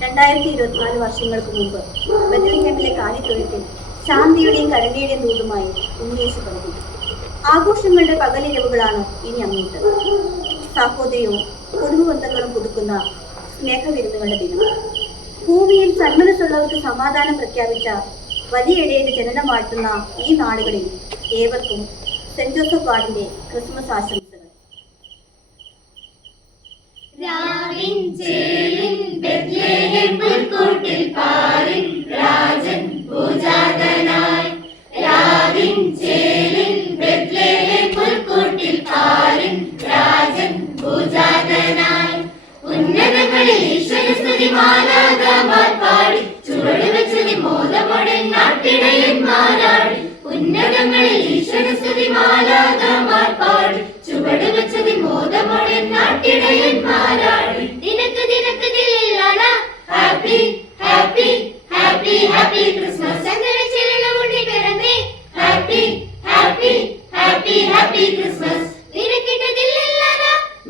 2024 വർഷങ്ങൾക്ക് മുമ്പ് ബത്ലഹേമിലെ കാലിത്തൊഴുത്തിൽ ശാന്തിയുടെയും കരുണയുടെയും ദൂതുമായി ഉണ്ണിയേശു പറഞ്ഞു. ആഘോഷങ്ങളുടെ പകലിരവുകളാണ് ഇനി അങ്ങോട്ട്. സാഹോദര്യവും കുടുംബബന്ധങ്ങളും പുതുക്കുന്ന സ്നേഹവിരുന്നുകളുടെ ദിനം. ഭൂമിയിൽ സന്മനസ്സുള്ളവർക്ക് സമാധാനം പ്രഖ്യാപിച്ച വലിയ ഇടയുടെ ജനനം വാഴ്ത്തുന്ന ഈ നാടുകളിൽ ഏവർക്കും സെന്റ് ജോസഫ് വാർഡിന്റെ ക്രിസ്മസ് ആശംസകൾ. ഉന്നതങ്ങളിൽ ഈശ്വരസ്തുതി മാലാഖമാർ പാടി ചുവടുവെച്ചതി മോദമോടെ നാട്ടിടയന്മാരാടി. ഉന്നതങ്ങളിൽ ഈശ്വരസ്തുതി മാലാഖമാർ പാടി ചുവടുവെച്ചതി മോദമോടെ നാട്ടിടയന്മാരാടി. ദിനക്ക് ദിനക്ക് ദില്ലില്ലാല happy happy happy happy Christmas. ചന്ദ്രന ചെല്ലമുണ്ടി പിറന്നേ happy happy happy happy Christmas. ദിനക്കിട്ട ദില്ലില്ലാല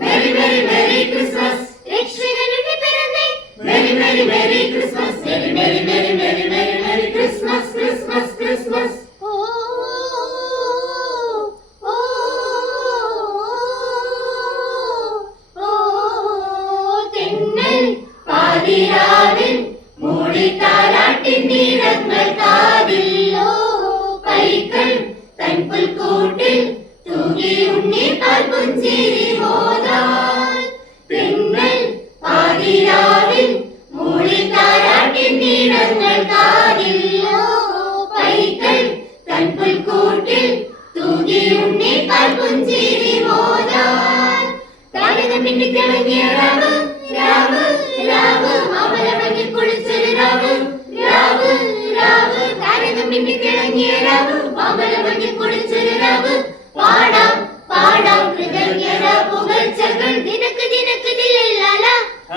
മെരി മെരി മെരി ക്രിസ്മസ്. രക്ഷകനുണ്ടി പിറന്നേ merry merry merry Christmas. Merry merry merry merry merry merry Christmas Christmas Christmas. പാതിരാവിൽ മൂടിത്താരാട്ടിൻ നീളങ്ങൾ കാതില്ലോ പൈക്കൾ തൻ പുൽക്കൂട്ടിൽ തൂകി ഉണ്ണി പാൽപുഞ്ചിരി മോദാൻ. പെണ്ണൽ പാതിരാവിൽ മൂടിത്താരാട്ടിൻ നീളങ്ങൾ കാതില്ലോ പൈക്കൾ തൻ പുൽക്കൂട്ടിൽ തൂകി ഉണ്ണി പാൽപുഞ്ചിരി മോദാൻ. താരകം മിന്നിത്തിളങ്ങിയ രാവ് രാവ് രാവ് മാമലമഞ്ഞിൽ കുളിച്ചൊരു രാവ് രാവ് രാവ്. താരകം മിന്നിത്തിളങ്ങിയ രാവ് മാമലമഞ്ഞിൽ കുളിച്ചൊരു രാവ്. പാടാം പാടാം കൃതജ്ഞത പുകഴ്ചകൾ. ദിനക്ക് ദിനക്ക് ദില്ലില്ലാല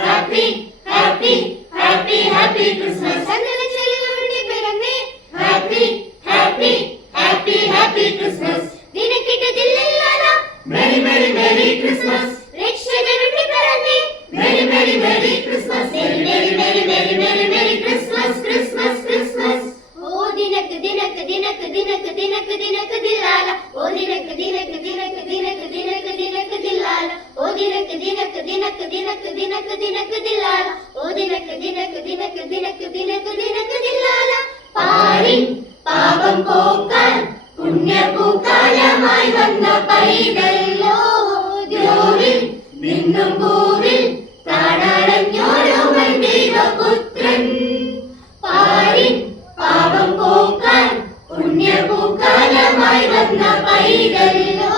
happy happy happy happy Christmas. ചന്ദ്രന ചെല്ലമുണ്ടി പിറന്നേ happy happy happy happy Christmas. ദിനക്കിട്ട ദില്ലില്ലാല മെരി മെരി മെരി ക്രിസ്മസ്. രക്ഷകനുണ്ടി പിറന്നേ merry merry merry Christmas. Merry merry merry merry merry merry Christmas Christmas Christmas. ഓ ദിനക്ക് ദിനക്ക് ദിനക്ക് ദിനക്ക് ദിനക്ക് ദിനക്ക് ദില്ലാല. ഓ ദിനക്ക് ദിനക്ക് ദിനക്ക് ദിനക്ക് ദിനക്ക് ദിനക്ക് ദില്ലാല. ഓ ദിനക്ക് ദിനക്ക് ദിനക്ക് ദിനക്ക് ദിനക്ക് ദിനക്ക് ദില്ലാല. ഓ ദിനക്ക് ദിനക്ക് ദിനക്ക് ദിനക്ക് ദിനക്ക് ദിനക്ക് ദില്ലാല. പാരിൻ പാപം പോക്കാൻ പുണ്യപൂക്കാലമായി വന്ന പൈതല്ലോ ദ്രോവിൽ നിന്നും ഭൂവിൽ താണടഞ്ഞോരോമൻ ദൈവപുത്രൻ. പാരിൻ പാപം പോക്കാൻ പുണ്യപൂക്കാലമായി വന്ന പൈതല്ലോ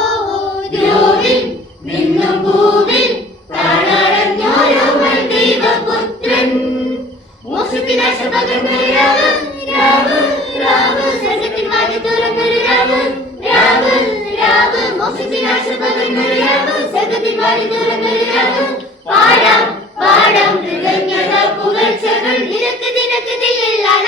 ദ്രോവിൽ നിന്നും ഭൂവിൽ താണടഞ്ഞോരോമൻ ദൈവപുത്രൻ. മോക്ഷത്തിനാശ പകർന്നൊരു രാവ് രാവ് രാവ്. സ്വർഗ്ഗത്തിൻ വാതിൽ തുറന്നൊരു രാവ് രാവ് രാവ്. മോക്ഷത്തിനാശ പകർന്നൊരു രാവ് സ്വർഗ്ഗത്തിൻ വാതിൽ തുറന്നൊരു രാവ്. പാടാം പാടാം കൃതജ്ഞത പുകഴ്ചകൾ. ദിനക്ക് ദിനക്ക് ദില്ലില്ലാല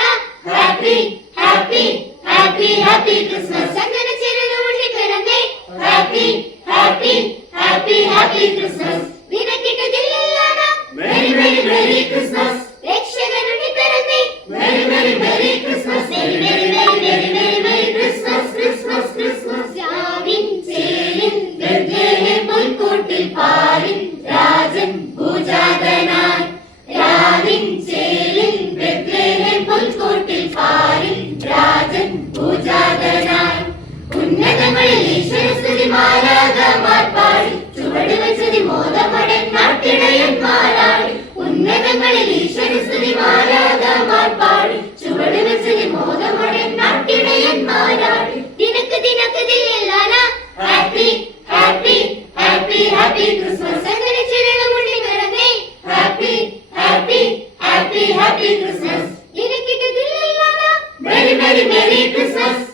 happy happy happy happy Christmas. ചന്ദ്രന ചെല്ലമുണ്ടി പിറന്നേ happy happy happy happy Christmas. ദിനക്കിട്ട ദില്ലില്ലാല മെരി മെരി മെരി ക്രിസ്മസ്. രക്ഷകനുണ്ടി പിറന്നേ merry merry merry Christmas. Merry merry merry merry merry merry Christmas Christmas Christmas. രാവിൻ ചേലിൻ ബത്ലഹേം പുൽക്കൂട്ടിൽ പാരിൻ രാജൻ ഭൂജാതനായി. രാവിൻ ചേലിൻ ബത്ലഹേം പുൽക്കൂട്ടിൽ പാരിൻ രാജൻ ഭൂജാതനായി. ഉന്നതങ്ങളിൽ ഈശ്വരസ്തുതി മാലാഖമാർ പാടി ചുവടുവെച്ചതി മോദമോടെ നാട്ടിടയന്മാരാടി. ഉന്നതങ്ങളിൽ ഈശ്വരസ്തുതി മാലാഖമാർ പാടി ചുവടുവെച്ചതി മോദമോടെ നാട്ടിടയന്മാരാടി. ദിനക്ക് ദിനക്ക് ദില്ലില്ലാല happy happy happy happy Christmas. ചന്ദ്രന ചെല്ലമുണ്ടി പിറന്നേ happy happy happy happy Christmas. ദിനക്കിട്ട ദില്ലില്ലാല മെരി മെരി മെരി ക്രിസ്മസ്.